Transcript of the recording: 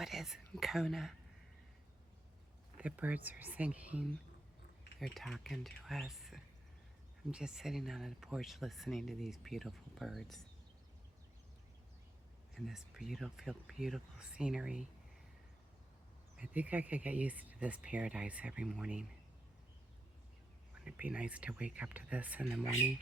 it is in Kona. The birds are singing. They're talking to us. I'm just sitting on the porch listening to these beautiful birds and this beautiful, beautiful scenery. I think I could get used to this paradise every morning. Wouldn't it be nice to wake up to this in the morning?